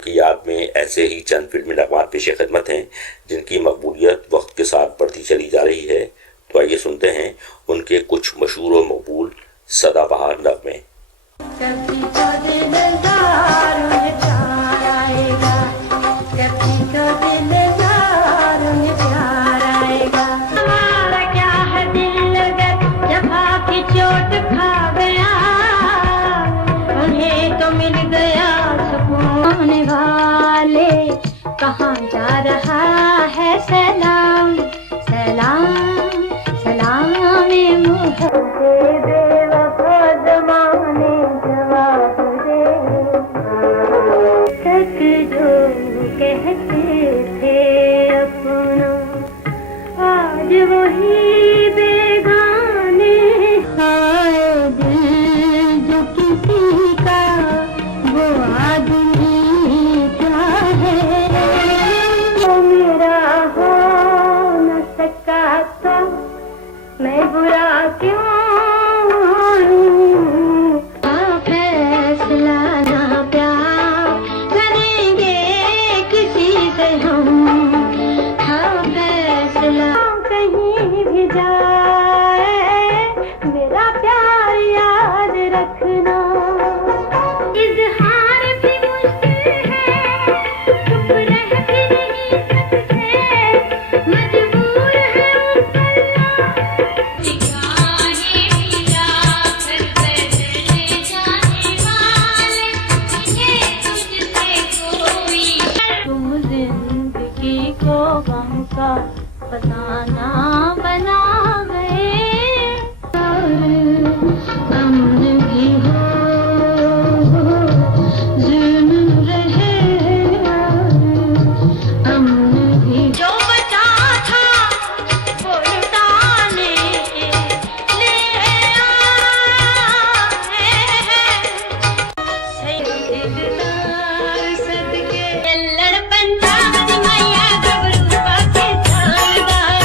की याद में ऐसे ही चंद फिल्मी नगमात पेश खिदमत हैं जिनकी मकबूलियत वक्त के साथ बढ़ती चली जा रही है। तो आइए सुनते हैं उनके कुछ मशहूर और मकबूल सदाबहार नगमे। कहाँ जा रहा है सलाम सलाम सलाम मुझे बेवफा ज़माने जवाब दे सच जो कहते थे अपना आज वही बेगाने आए दिल जो किसी का वो आदमी मैं बुरा क्यों फैसला ना प्यार करेंगे किसी से हम फैसला कहीं भी जाए मेरा प्यार याद रखना इज़हार भी मुश्किल है चुप रह भी नहीं सकते मजबूर है गम का बताना।